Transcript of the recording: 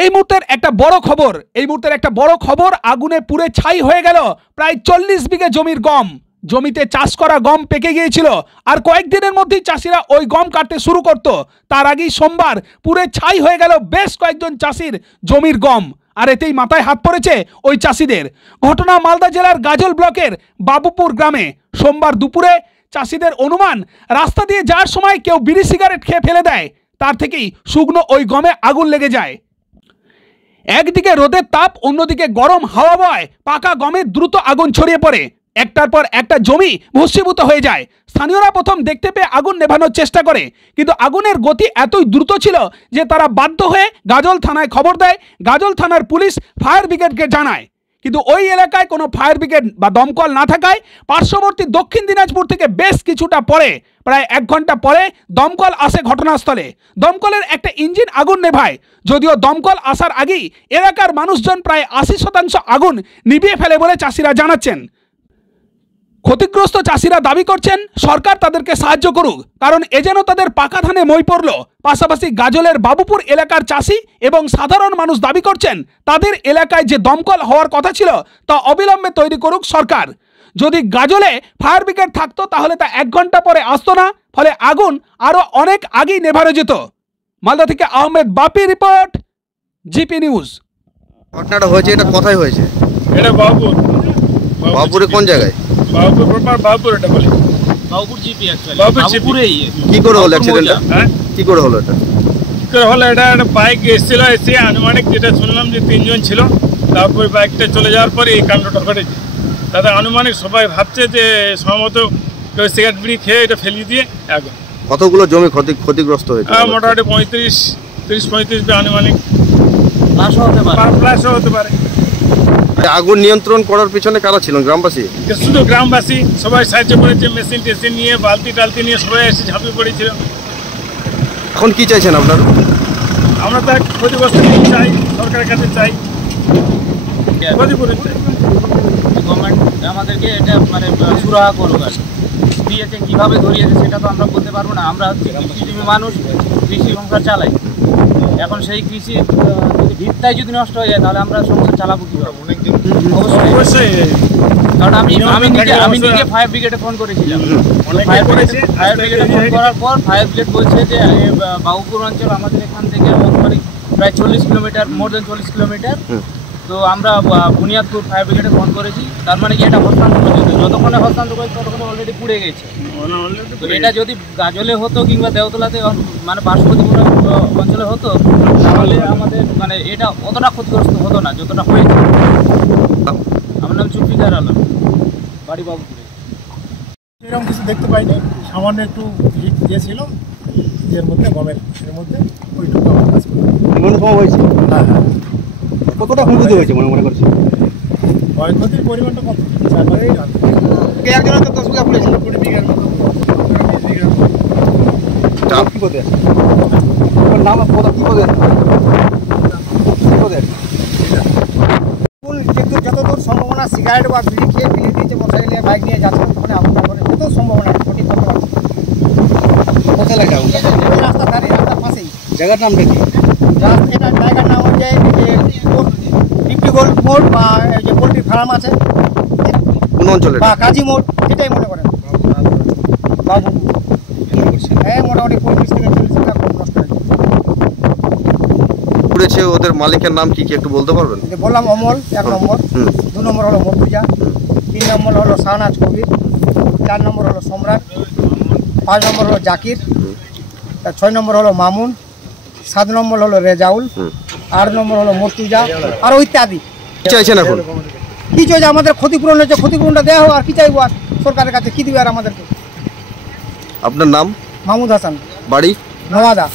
এই মুহূর্তের একটা বড় খবর আগুনে পুড়ে ছাই হয়ে গেল প্রায় 40 বিঘে জমির গম। জমিতে চাষ করা গম পেকে গিয়েছিল, আর কয়েকদিনের মধ্যেই চাষিরা ওই গম কাটতে শুরু করত। তার আগেই সোমবার পুড়ে ছাই হয়ে গেল বেশ কয়েকজন চাষির জমির গম, আর এতেই মাথায় হাত পড়েছে ওই চাষিদের। ঘটনা মালদা জেলার গাজল ব্লকের বাবুপুর গ্রামে। সোমবার দুপুরে চাষিদের অনুমান, রাস্তা দিয়ে যাওয়ার সময় কেউ বিড়ি সিগারেট খেয়ে ফেলে দেয়, তার থেকেই শুকনো ওই গমে আগুন লেগে যায়। একদিকে রোদের তাপ, অন্যদিকে গরম হাওয়া বয়, পাকা গমে দ্রুত আগুন ছড়িয়ে পড়ে। একটার পর একটা জমি ভস্মীভূত হয়ে যায়। স্থানীয়রা প্রথম দেখতে পেয়ে আগুন নেভানোর চেষ্টা করে, কিন্তু আগুনের গতি এতই দ্রুত ছিল যে তারা বাধ্য হয়ে গাজল থানায় খবর দেয়। গাজল থানার পুলিশ ফায়ার ব্রিগেডকে জানায়, কিন্তু ওই এলাকায় কোনো ফায়ার ব্রিগেড বা দমকল না থাকায় পার্শ্ববর্তী দক্ষিণ দিনাজপুর থেকে বেশ কিছুটা পরে, প্রায় 1 ঘন্টা পরে দমকল আসে ঘটনাস্থলে। দমকলের একটা ইঞ্জিন আগুন নেভায়। যদিও দমকল আসার আগেই এলাকার মানুষজন প্রায় 80% আগুন নিভিয়ে ফেলে বলে চাষিরা জানাচ্ছেন। ক্ষতিগ্রস্ত চাষিরা দাবি করছেন সরকার তাদেরকে সাহায্য করুক, কারণ এ যেন তাদের পাকা ধানে মই পড়ল। পাশাপাশি গাজলের বাবুপুর এলাকার চাষি এবং সাধারণ মানুষ দাবি করছেন তাদের এলাকায় যে দমকল হওয়ার কথা ছিল তা অবিলম্বে তৈরি করুক সরকার। যদি গাজলে ফায়ার ব্রিগেড থাকতো তাহলে তা 1 ঘন্টা পরে আসতো না, ফলে আগুন আরো অনেক আগেই নেভানো যেত। মালদা থেকে আহমেদ বাপি রিপোর্ট, জিপি নিউজ। ঘটনাটা হয়েছে, এটা কোথায় হয়েছে? এটা বাবুপুর। বাবুপুরে কোন জায়গায়? বাবুপুর প্রপার বাবুপুর, এটা বলে বাবুপুর জিপি অ্যাকচুয়ালি বাবুপুরেই। কি করে হলো অ্যাক্সিডেন্টটা? হ্যাঁ, কি করে হলো এটা? কি করে হলো? এটা একটা বাইক এসেছিল, এসে আনুমানিক যেটা শুনলাম যে 3 জন ছিল। তারপর বাইকটা চলে যাওয়ার পরে এই কাণ্ডটা ঘটেছে। তাতে আনুমানিক সবাই ভাবছে যে সম্ভবত কেউ সিগারেট বিড়ি খেয়ে এটা ফেলিয়ে দিয়ে আগুন। কতগুলো জমি ক্ষতিগ্রস্ত হয়েছে? মোটামুটি 30-35 আনুমানিক প্লাসও হতে পারে। আগুন নিয়ন্ত্রণ করার পিছনে কারা ছিলেন? গ্রামবাসী? শুধু গ্রামবাসী সবাই সাহায্য করেছে, মেশিন টেশিন নিয়ে, বালতি টালতি নিয়ে সবাই এসে ঝাঁপিয়ে পড়েছিল। এখন কি চাইছেন আপনারা? আমরা তো ক্ষতিগ্রস্ত চাই, সরকারের কাছে চাই, ক্ষতিপূরণ চাই। গভর্নমেন্ট আমাদেরকে এটা মানে সুরাহা করুক। আর দিয়েছে কীভাবে ধরিয়েছে সেটা তো আমরা বলতে পারবো না। আমরা কৃষিজীবী মানুষ, কৃষি সংসার চালাই। এখন সেই কৃষি যদি ভিত্তায় যদি নষ্ট হয়ে যায় তাহলে আমরা সংসার চালাবো কীভাবে? অবশ্যই। কারণ আমি নিজে ফায়ার ব্রিগেডে ফোন করেছিলাম। ফায়ার ব্রিগেডে ফোন করার পর ফায়ার ব্রিগেড বলছে যে বাবুপুর অঞ্চল আমাদের এখান থেকে প্রায় 40 কিলোমিটার, মোর দেন 40 কিলোমিটার। তো আমরা বুনিয়াদপুর ফায়ার ব্রিগেডে ফোন করেছি। তার মানে কি এটা হস্তান্তর পর্যন্ত, যতক্ষণে হস্তান্তর করেছি ততক্ষণে অলরেডি পুড়ে গেছে। তো এটা যদি গাজলে হতো কিংবা দেওতলাতে মানে পার্শ্ববর্তী কোনো অঞ্চলে হতো তাহলে আমাদের মানে এটা অতটা ক্ষতিগ্রস্ত হতো না যতটা হয়েছে। আমার নাম জুলফিকার আলম, বাড়ি বাবুপুরে। এরকম কিছু দেখতে পাইনি, সামান্য একটু হিট দিয়েছিল এর মধ্যে, গমের এর মধ্যে, ওইটুকু আমার কাজ করি। হয়েছে? হ্যাঁ হ্যাঁ। কতটা ক্ষতি হয়েছে মনে করছি? ক্ষয়ক্ষতির পরিমাণটা কত? 4-5 বিঘা। একজনের তো 10 বিঘা পড়েছিল। 20 বিঘার মতো, 20 বিঘার চাপ কি পদে আছে? নাম পদ কি পদে আছে? যতদূর সম্ভাবনা সিগারেট বা বিড়ি খেয়ে ফেলে দিয়েছে, মোটরসাইকেল নিয়ে বাইক নিয়ে যাচ্ছে, ওখানে আগুন করে যত সম্ভাবনা সঠিক করতে পারছে। কোথায় লাগা? ওই রাস্তার ধারে, রাস্তার পাশেই। জায়গার নামটা কি? এটা জায়গার নাম হচ্ছে ডিপটি গোল মোড়, বা এই যে পোলট্রি ফার্ম আছে কোন অঞ্চলে? বা কাজী মোড়, এটাই মনে করেন বাবু। হ্যাঁ, মোটামুটি 35 থেকে 40 টাকা কম নষ্ট হয়েছে। পুড়েছে, ওদের মালিকের নাম কি একটু বলতে পারবেন? বললাম অমল 1 নম্বর, 2 নম্বর হলো মফুজা, 3 নম্বর হলো শাহনাজ কবির, 4 নম্বর হলো সম্রাট, 5 নম্বর হলো জাকির, 6 নম্বর হলো মামুন, 7 নম্বর হলো রেজাউল, 8 নম্বর হলো মর্তুজা, আরও ইত্যাদি। কি চাইছেন এখন? কি চাইছে? আমাদের ক্ষতিপূরণ হয়েছে, ক্ষতিপূরণটা দেওয়া হোক। আর কি চাইবো? আর সরকারের কাছে কি দিবে আর আমাদেরকে? আপনার নাম? মাহমুদ হাসান, বাড়ি? নওয়াদা।